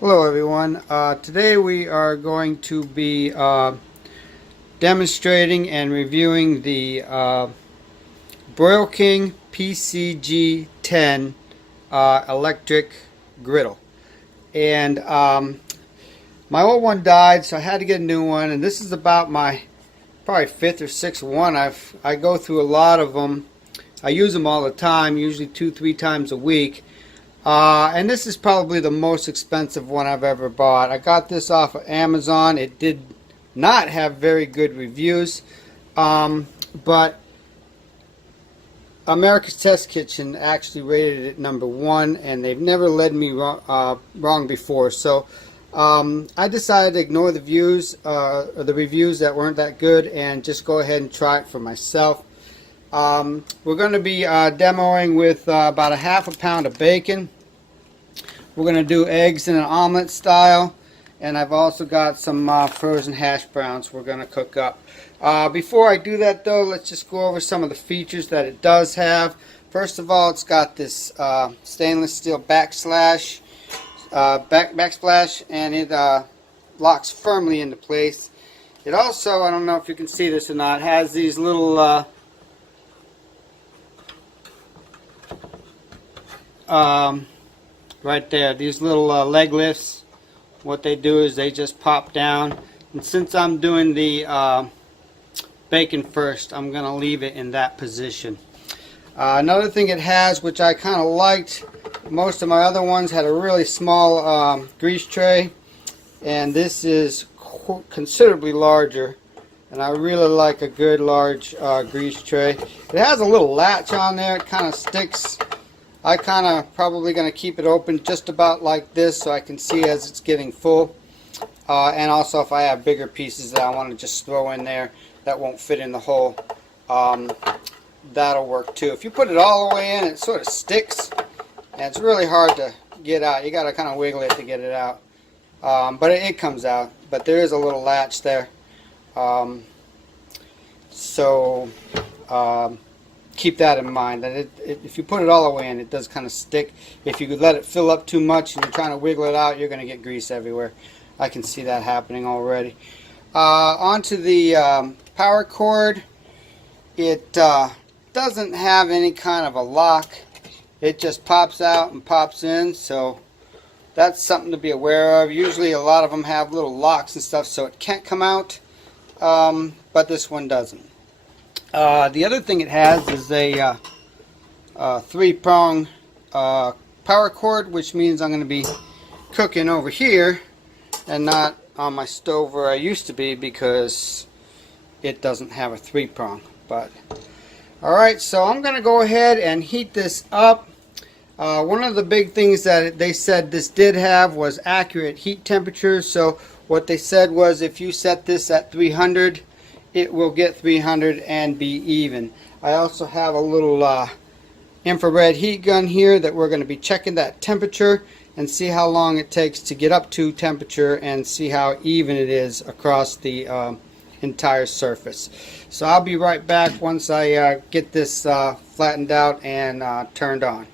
Hello everyone. Today we are going to be demonstrating and reviewing the BroilKing PCG-10 electric griddle. And my old one died, so I had to get a new one. And this is about my probably fifth or sixth one. I go through a lot of them. I use them all the time, usually 2-3 times a week. And this is probably the most expensive one I've ever bought. I got this off of Amazon. It did not have very good reviews, but America's Test Kitchen actually rated it #1, and they've never led me wrong before. So I decided to ignore the reviews that weren't that good and just go ahead and try it for myself. We're going to be demoing with about a ½ pound of bacon. We're going to do eggs in an omelet style, and I've also got some frozen hash browns we're going to cook up. Before I do that though, let's just go over some of the features that it does have. First of all, it's got this stainless steel backsplash, and it locks firmly into place. It also, I don't know if you can see this or not, has these little right there, these little leg lifts. What they do is they just pop down, and since I'm doing the bacon first, I'm going to leave it in that position. Another thing it has, which I kind of liked, most of my other ones had a really small grease tray, and this is considerably larger, and I really like a good large grease tray. It has a little latch on there. It kind of sticks. I kind of probably going to keep it open just about like this so I can see as it's getting full. And also if I have bigger pieces that I want to just throw in there that won't fit in the hole, that'll work too. If you put it all the way in, it sort of sticks and it's really hard to get out. You got to kind of wiggle it to get it out. But it comes out. But there is a little latch there. Keep that in mind, that if you put it all the way in, it does kind of stick. If you could let it fill up too much and you're trying to wiggle it out, you're going to get grease everywhere. I can see that happening already. Onto the power cord. It doesn't have any kind of a lock. It just pops out and pops in, so that's something to be aware of. Usually a lot of them have little locks and stuff, so it can't come out, but this one doesn't. The other thing it has is a 3-prong power cord, which means I'm going to be cooking over here and not on my stove where I used to be because it doesn't have a 3-prong. But alright, so I'm going to go ahead and heat this up. One of the big things that they said this did have was accurate heat temperature. So what they said was if you set this at 300, it will get 300 and be even. I also have a little infrared heat gun here that we're going to be checking that temperature and see how long it takes to get up to temperature and see how even it is across the entire surface. So I'll be right back once I get this flattened out and turned on.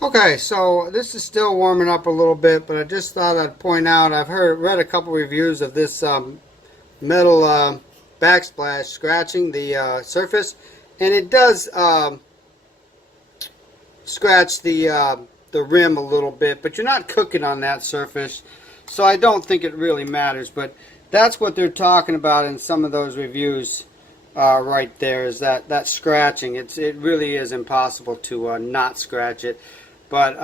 Okay, so this is still warming up a little bit, but I just thought I'd point out, I've read a couple reviews of this metal backsplash scratching the surface, and it does scratch the rim a little bit, but you're not cooking on that surface, so I don't think it really matters. But that's what they're talking about in some of those reviews right there, is that scratching. It really is impossible to not scratch it. But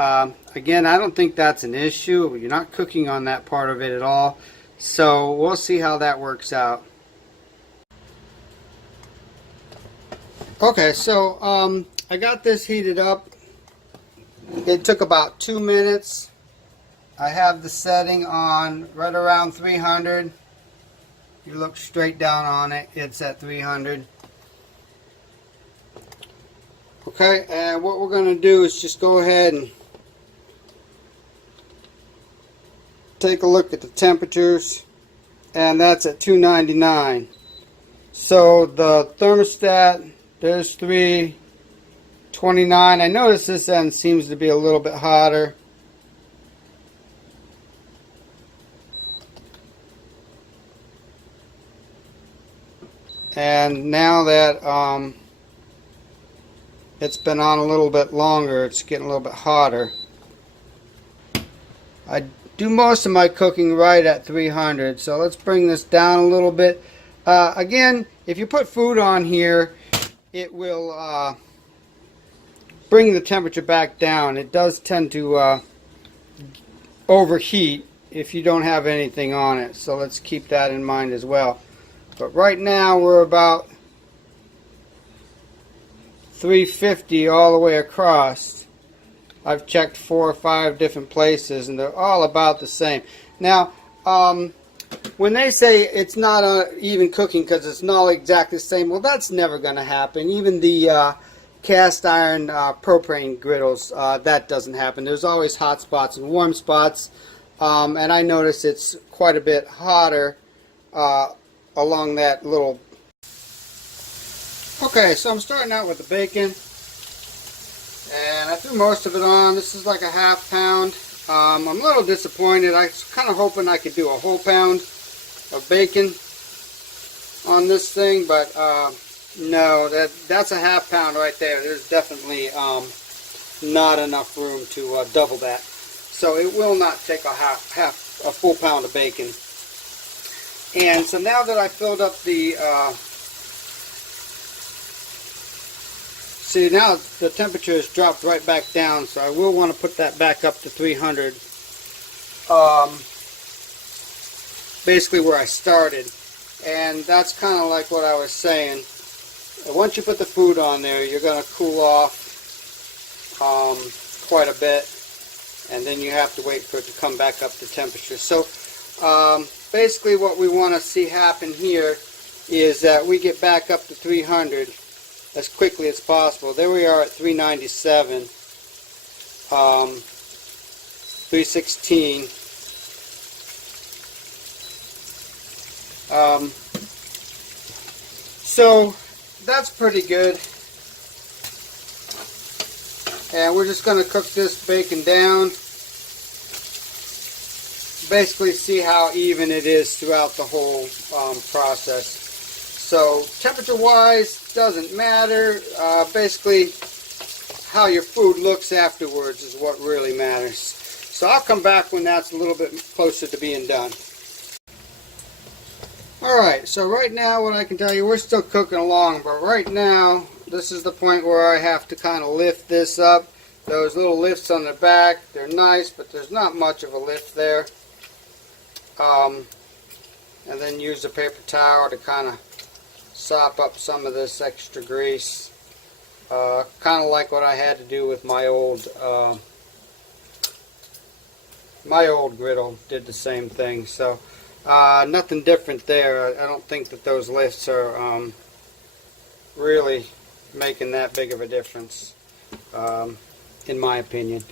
again, I don't think that's an issue. You're not cooking on that part of it at all. So we'll see how that works out. Okay, so I got this heated up. It took about 2 minutes. I have the setting on right around 300. You look straight down on it, it's at 300. Okay, and what we're going to do is just go ahead and take a look at the temperatures, and that's at 299. So the thermostat, there's 329. I notice this end seems to be a little bit hotter. And now that it's been on a little bit longer, it's getting a little bit hotter. I do most of my cooking right at 300, so let's bring this down a little bit. Again, if you put food on here, it will bring the temperature back down. It does tend to overheat if you don't have anything on it, so let's keep that in mind as well. But right now we're about 350 all the way across. I've checked 4 or 5 different places and they're all about the same. Now when they say it's not even cooking because it's not exactly the same, well, that's never going to happen. Even the cast iron propane griddles, that doesn't happen. There's always hot spots and warm spots, and I notice it's quite a bit hotter along that little. Okay, so I'm starting out with the bacon, and I threw most of it on. This is like a ½ pound. I'm a little disappointed. I was kind of hoping I could do a whole pound of bacon on this thing, but no, that's a ½ pound right there. There's definitely not enough room to double that, so it will not take a full pound of bacon. And so now that I filled up the see, now the temperature has dropped right back down, so I will want to put that back up to 300, basically where I started. And that's kind of like what I was saying. Once you put the food on there, you're going to cool off quite a bit, and then you have to wait for it to come back up to temperature. So basically what we want to see happen here is that we get back up to 300 as quickly as possible. There we are at 397, 316. So that's pretty good. And we're just going to cook this bacon down. Basically see how even it is throughout the whole process. So temperature wise doesn't matter. Basically how your food looks afterwards is what really matters. So I'll come back when that's a little bit closer to being done. Alright, so right now what I can tell you, we're still cooking along, but right now this is the point where I have to kind of lift this up. Those little lifts on the back, they're nice, but there's not much of a lift there. And then use a paper towel to kind of sop up some of this extra grease. Kind of like what I had to do with my old griddle. Did the same thing. So nothing different there. I don't think that those lifts are really making that big of a difference, in my opinion.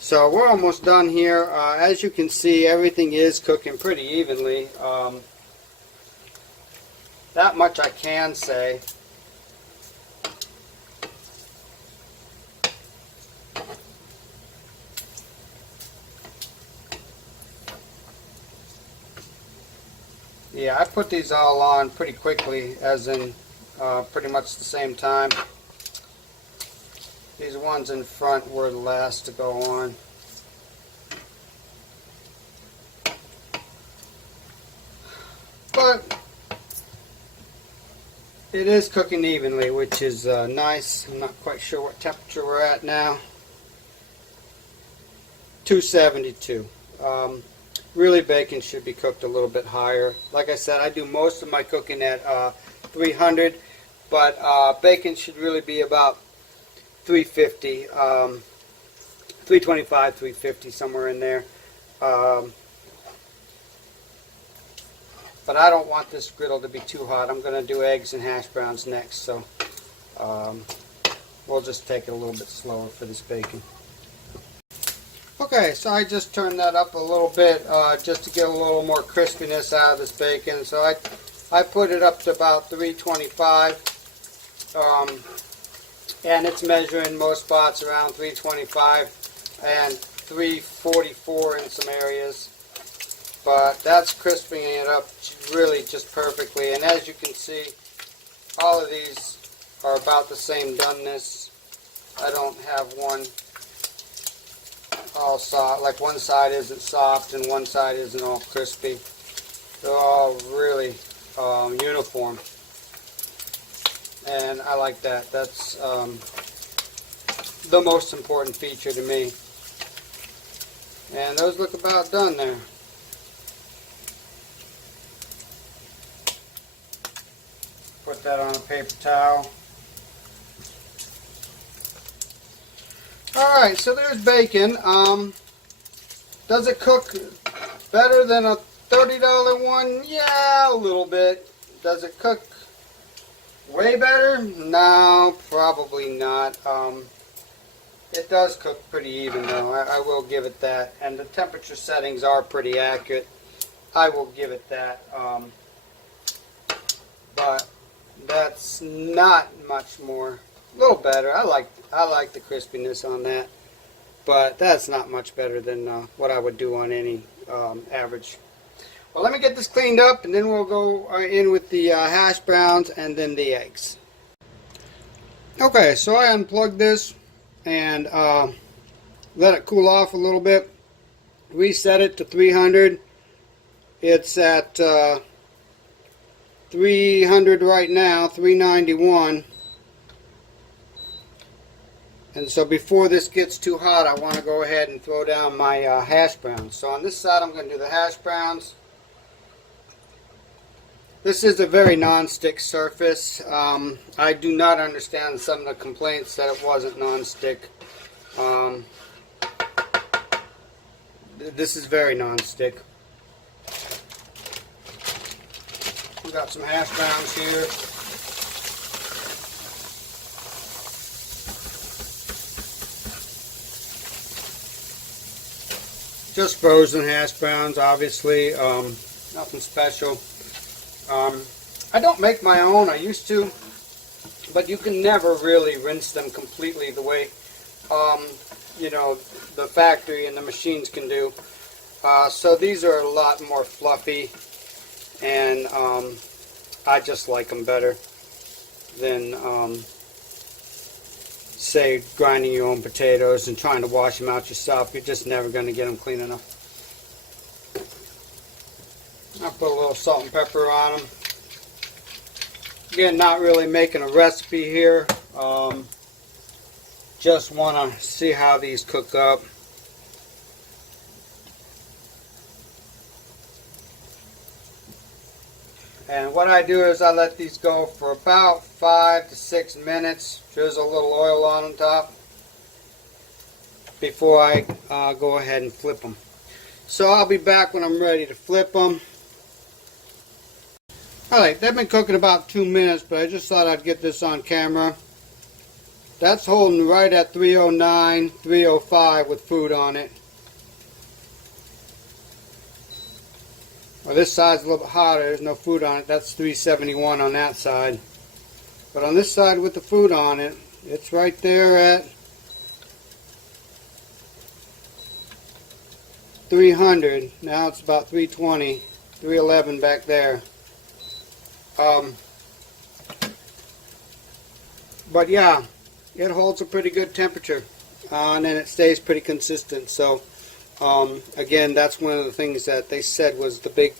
So we're almost done here. As you can see, everything is cooking pretty evenly. That much I can say. Yeah, I put these all on pretty quickly, as in pretty much the same time. These ones in front were the last to go on. But it is cooking evenly, which is nice. I'm not quite sure what temperature we're at now. 272. Really, bacon should be cooked a little bit higher. Like I said, I do most of my cooking at 300, but bacon should really be about 350, 325, 350, somewhere in there. But I don't want this griddle to be too hot. I'm going to do eggs and hash browns next, so we'll just take it a little bit slower for this bacon. Okay, so I just turned that up a little bit just to get a little more crispiness out of this bacon. So I put it up to about 325, and it's measuring most spots around 325 and 344 in some areas. But that's crisping it up really just perfectly. And as you can see, all of these are about the same doneness. I don't have one all soft, like one side isn't soft and one side isn't all crispy. They're all really uniform, and I like that. That's the most important feature to me. And those look about done there. Put that on a paper towel. Alright, so there's bacon. Does it cook better than a $30 one? Yeah, a little bit. Does it cook way better? No, probably not. It does cook pretty even though, I will give it that. And the temperature settings are pretty accurate. I will give it that. But that's not much more. A little better. I like the crispiness on that. But that's not much better than what I would do on any average. Well, let me get this cleaned up and then we'll go in with the hash browns and then the eggs. Okay, so I unplugged this and let it cool off a little bit. Reset it to 300. It's at 300 right now, 391. And so before this gets too hot, I want to go ahead and throw down my hash browns. So on this side, I'm going to do the hash browns. This is a very non-stick surface. I do not understand some of the complaints that it wasn't non-stick. This is very non-stick. We got some hash browns here. Just frozen hash browns, obviously. Nothing special. I don't make my own. I used to, but you can never really rinse them completely the way you know, the factory and the machines can do. So these are a lot more fluffy, and I just like them better than say grinding your own potatoes and trying to wash them out yourself. You're just never going to get them clean enough. I'll put a little salt and pepper on them. Again, not really making a recipe here. Just want to see how these cook up. And what I do is I let these go for about 5 to 6 minutes. Drizzle a little oil on top before I go ahead and flip them. So I'll be back when I'm ready to flip them. Alright, they've been cooking about 2 minutes, but I just thought I'd get this on camera. That's holding right at 309, 305 with food on it. Well, this side's a little bit hotter. There's no food on it. That's 371 on that side. But on this side with the food on it, it's right there at 300. Now it's about 320, 311 back there. But yeah, it holds a pretty good temperature, and then it stays pretty consistent. So again, that's one of the things that they said was the big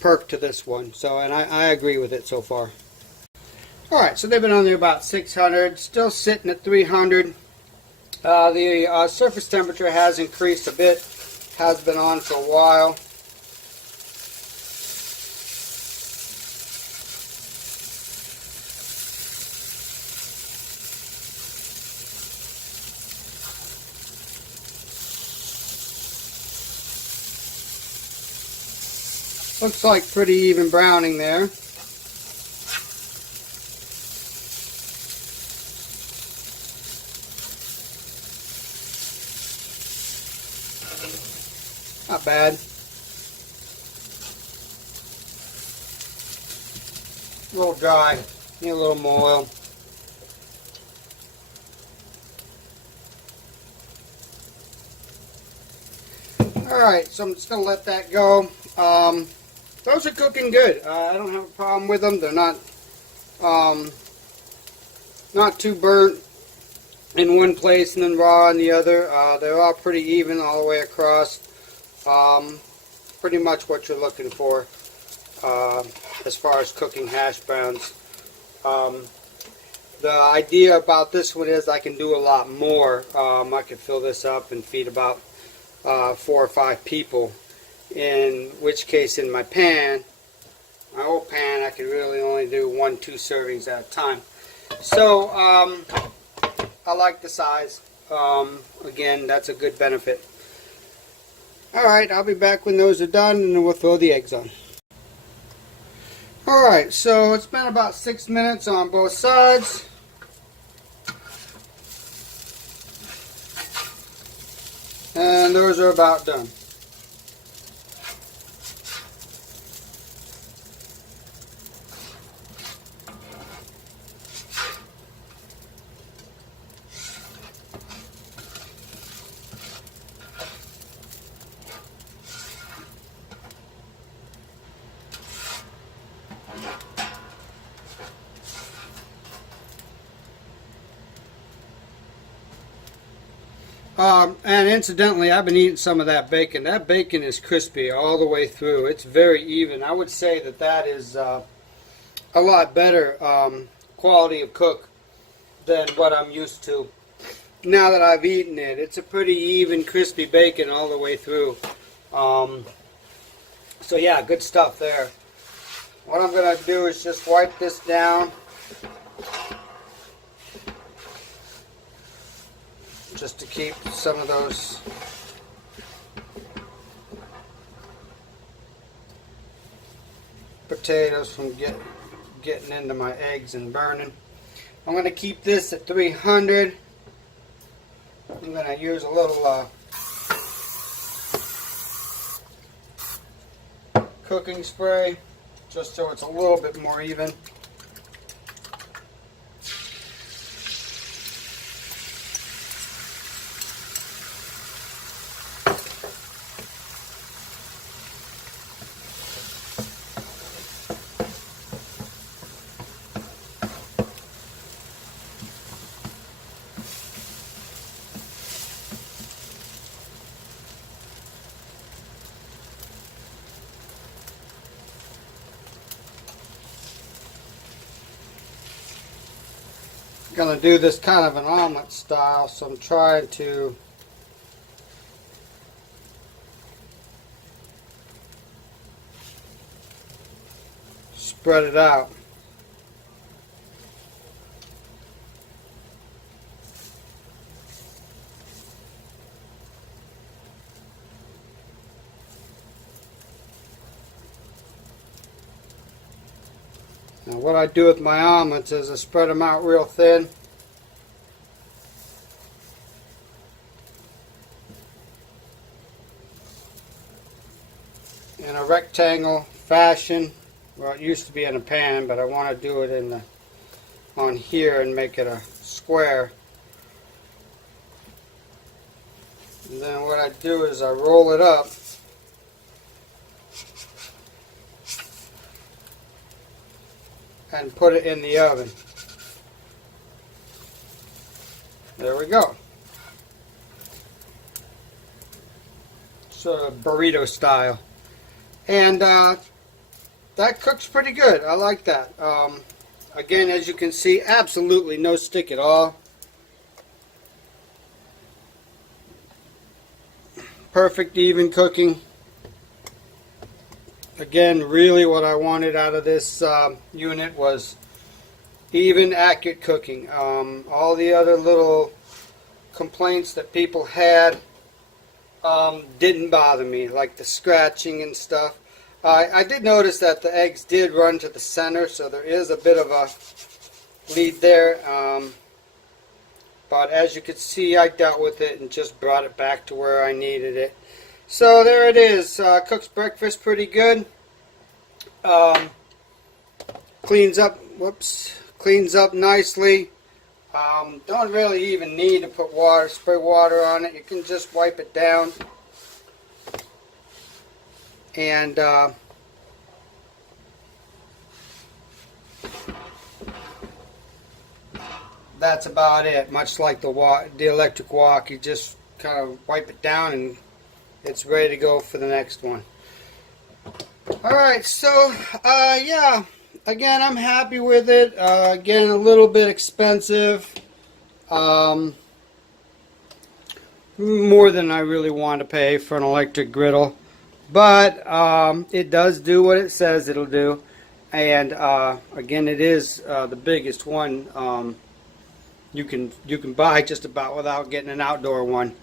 perk to this one. So, and I agree with it so far. Alright, so they've been on there about 600, still sitting at 300. The surface temperature has increased a bit, has been on for a while. Looks like pretty even browning there. Not bad. A little dry. Need a little more oil. Alright, so I'm just going to let that go. those are cooking good. I don't have a problem with them. They're not too burnt in one place and then raw in the other. They're all pretty even all the way across. Pretty much what you're looking for as far as cooking hash browns. The idea about this one is I can do a lot more. I could fill this up and feed about 4 or 5 people. In which case, in my pan, my old pan, I could really only do 1-2 servings at a time. So I like the size. Again, that's a good benefit. Alright, I'll be back when those are done and then we'll throw the eggs on. Alright, so it's been about 6 minutes on both sides. And those are about done. And incidentally, I've been eating some of that bacon. That bacon is crispy all the way through. It's very even. I would say that that is a lot better quality of cook than what I'm used to. Now that I've eaten it, it's a pretty even, crispy bacon all the way through. So yeah, good stuff there. What I'm going to do is just wipe this down. Just to keep some of those potatoes from getting into my eggs and burning. I'm going to keep this at 300. I'm going to use a little cooking spray just so it's a little bit more even. Going to do this kind of an omelet style, so I'm trying to spread it out. Now what I do with my omelets is I spread them out real thin. In a rectangle fashion. Well, it used to be in a pan, but I want to do it on here and make it a square. And then what I do is I roll it up. And put it in the oven. There we go. Sort of burrito style. And that cooks pretty good. I like that. Again, as you can see, absolutely no stick at all. Perfect even cooking. Again, really what I wanted out of this unit was even, accurate cooking. All the other little complaints that people had didn't bother me, like the scratching and stuff. I did notice that the eggs did run to the center, so there is a bit of a lead there. But as you can see, I dealt with it and just brought it back to where I needed it. So there it is. Cooks breakfast pretty good. Cleans up nicely. Don't really even need to put spray water on it. You can just wipe it down. And that's about it. Much like the electric wok, you just kind of wipe it down and it's ready to go for the next one. Alright, so yeah, again, I'm happy with it. Again, a little bit expensive. More than I really want to pay for an electric griddle. But it does do what it says it'll do. And again, it is the biggest one you can buy just about without getting an outdoor one.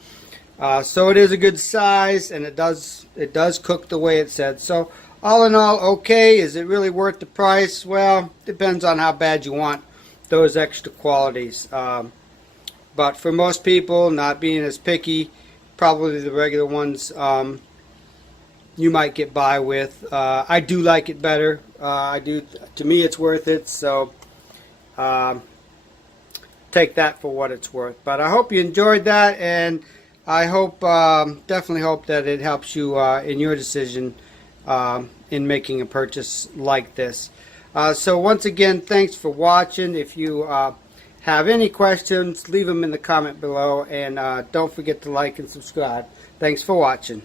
So it is a good size, and it does cook the way it said. So all in all, okay. Is it really worth the price? Well, depends on how bad you want those extra qualities. But for most people, not being as picky, probably the regular ones you might get by with. I do like it better. I do. To me, it's worth it. So take that for what it's worth. But I hope you enjoyed that, and I hope, definitely hope that it helps you in your decision in making a purchase like this. So once again, thanks for watching. If you have any questions, leave them in the comment below, and don't forget to like and subscribe. Thanks for watching.